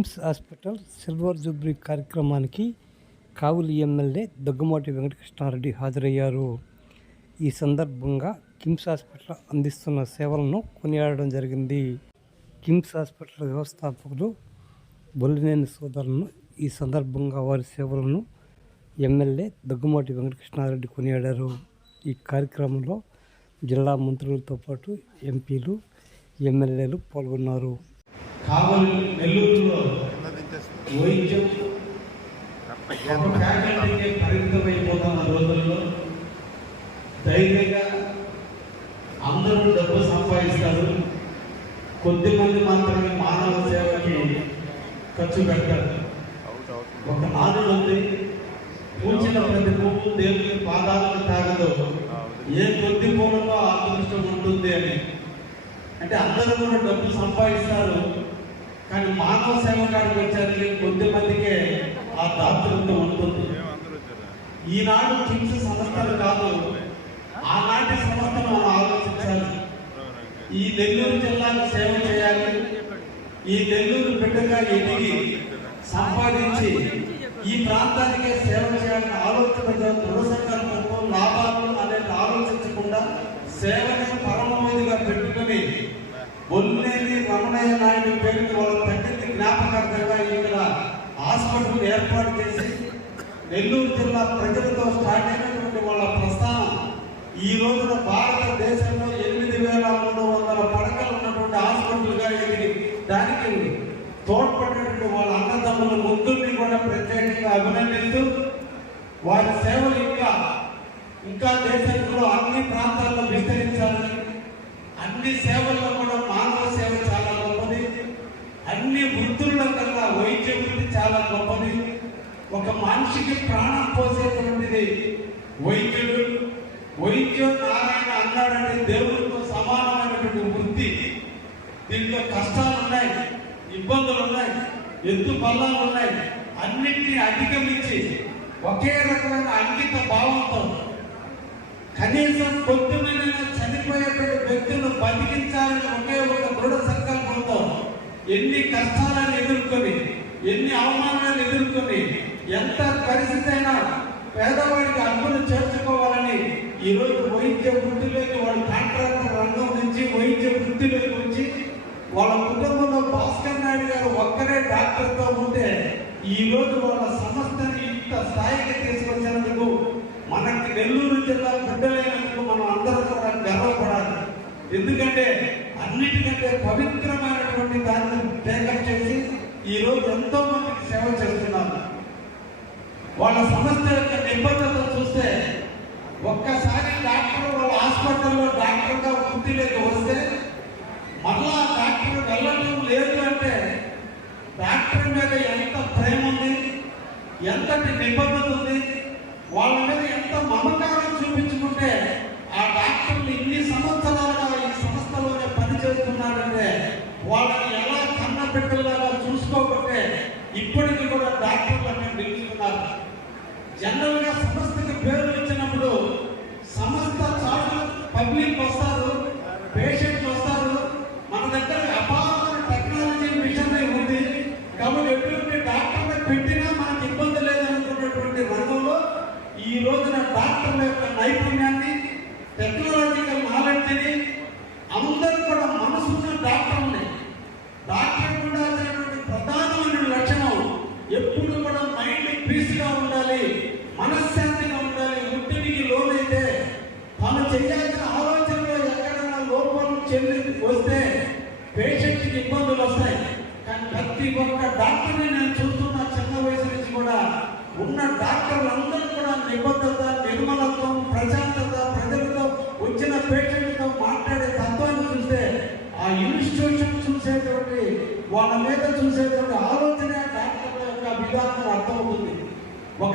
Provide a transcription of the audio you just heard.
KIMS hospital silver Jubilee కార్యక్రమానికి కావులి MLA Daggumati Venkatakrishna Reddy హాజరయ్యారు. ఈ సందర్భంగా కిమ్స్ హాస్పిటల్ అందిస్తున్న సేవలను కొనియాడడం జరిగింది. కిమ్స్ హాస్పిటల్ వ్యవస్థాపకులు బొల్లినేని సోదరులను ఈ సందర్భంగా వారి సేవలను ఎమ్మెల్యే దగ్గుమాటి వెంకటకృష్ణారెడ్డి కొనియాడారు. ఈ కార్యక్రమంలో జిల్లా మంత్రులతో పాటు ఎంపీలు ఎమ్మెల్యేలు పాల్గొన్నారు. కావలి నెల్లూరులో వైద్యం. ఒక ఫ్యాకల్టీకే పరిమితమైపోతున్న రోజుల్లో. ధైర్యంగా అందరూ డబ్బు సంపాదిస్తారు. కొద్ది మంది మాత్రమే మానవ సేవకి ఖర్చు పెడతారు. ఒక నానుడు ఉంది పూచిన ప్రతి పువ్వు దేవుని పాదాలను తాగదు. ఏ కొద్ది పూలలో అదృష్టం ఉంటుంది అని. అంటే అందరూ కూడా డబ్బు సంపాదిస్తారు. కానీ మానవ సేవ కాడికి వచ్చారికి కొద్ది మందికే ఆ దాతృత్వం ఉంటుంది. ఈనాడు కిమ్స్ సంస్థలు కాదు ఆనాటి సంస్థను మనం ఆలోచించాలి. ఈ నెల్లూరు జిల్లాకు సేవ చేయాలి ఈ నెల్లూరు బిడ్డగా ఎదిగి సంపాదించి ఈ ప్రాంతానికే సేవ చేయాలని ఆలోచన దృఢ లాభాలు అనేది ఆలోచించకుండా సేవని పరమోదిగా పెట్టుకుని బొల్లేని ఏర్పాటు చేసి నెల్లూరు జిల్లా ప్రజలతో స్టార్ట్ అయినటువంటి వాళ్ళ ప్రస్థానం ఈ రోజున భారతదేశంలో ఎనిమిది వేల మూడు వందల పడకలు ఉన్నటువంటి హాస్పిటల్గా ఎదిగి దానికి తోడ్పడినటువంటి వాళ్ళ అన్నదమ్ముల ముగ్గురిని కూడా ప్రత్యేకంగా అభినందిస్తూ వారి సేవలు ఇంకా ఇంకా దేశంలో అన్ని ప్రాంతాల్లో విస్తరించాలని అన్ని సేవల్లో కూడా మానవ సేవ చాలా గొప్పది అన్ని వృత్తుల్లో కన్నా వైద్య వృత్తి చాలా గొప్పది. ఒక మనిషికి ప్రాణం పోసేటువంటిది వైద్యుడు. వైద్యుడు నారాయణ అన్నాడంటే దేవుడితో సమానమైనటువంటి వృత్తి. దీంట్లో కష్టాలు ఉన్నాయి ఇబ్బందులు ఉన్నాయి ఎత్తు బలాలు ఉన్నాయి. అన్నింటినీ అధిగమించి ఒకే రకమైన అంకిత భావంతో కనీసం కొద్దిమైన చనిపోయేటువంటి వ్యక్తులను బతికించాలని ఒకే ఒక దృఢ సంకల్పంతో ఎన్ని కష్టాలను ఎదుర్కొని ఎన్ని అవమానాలు ఎదుర్కొని ఎంత పరిస్థితి అయినా పేదవాడికి హక్కులు చేర్చుకోవాలని ఈరోజు వైద్య వృత్తిలోకి వాళ్ళ కాంట్రాక్టర్ రంగం నుంచి వైద్య వృత్తిలోకి వచ్చి వాళ్ళ కుటుంబంలో భాస్కర్ నాయుడు గారు ఒక్కరే డాక్టర్తో ఉంటే ఈ రోజు వాళ్ళ సంస్థని ఇంత స్థాయికి తీసుకొచ్చినందుకు మనకి నెల్లూరు జిల్లా బిడ్డలైనందుకు మనం అందరూ కూడా గర్వపడాలి. ఎందుకంటే అన్నిటికంటే పవిత్రమైనటువంటి దాన్ని టేకప్ చేసి ఈ రోజు ఎంతో మంది వాళ్ళ సమస్య యొక్క నిబంధనలు చూస్తే ఒక్కసారి డాక్టర్ వాళ్ళ హాస్పిటల్లో డాక్టర్గా వృత్తిలోకి వస్తే మళ్ళా డాక్టర్ వెళ్ళడం లేదు అంటే డాక్టర్ మీద ఎంత ప్రేమ ఉంది ఎంతటి నిబంధన ఉంది వాళ్ళ మీద ఎంత మమత జనరల్గా సంస్థకి పేరు ఇచ్చినప్పుడు సంస్థ చాలు పబ్లిక్ వస్తారు పేషెంట్స్ వస్తారు. మన దగ్గర అపారమైన టెక్నాలజీ మిషన్ ఉంది. కాబట్టి ఎటువంటి డాక్టర్ని పెట్టినా మనకి ఇబ్బంది లేదనుకున్నటువంటి రంగంలో ఈ రోజున డాక్టర్ల యొక్క నైపుణ్యాన్ని టెక్నాలజికల్ నాలెడ్జ్ని అందరూ కూడా మనసున్న డాక్టర్ని డాక్టర్ కూడా ప్రధానమైన లక్షణం ఎప్పుడు కూడా మైండ్ పీస్గా ఉంది చేయాల్సిన ఆలోచనలో ఎక్కడైనా లోపం చెంది వస్తే పేషెంట్కి ఇబ్బందులు వస్తాయి. కానీ ప్రతి ఒక్క డాక్టర్ని నేను చూస్తున్న చిన్న వయసు నుంచి కూడా ఉన్న డాక్టర్లు అందరూ కూడా నిబద్ధత నిర్మలత్వం ప్రశాంతత ప్రజలతో వచ్చిన పేషెంట్తో మాట్లాడే తత్వాన్ని చూస్తే ఆ ఇన్స్టిట్యూషన్ చూసేటువంటి వాళ్ళ మీద చూసేటువంటి ఆలోచన డాక్టర్ల యొక్క విధానం అర్థమవుతుంది. ఒక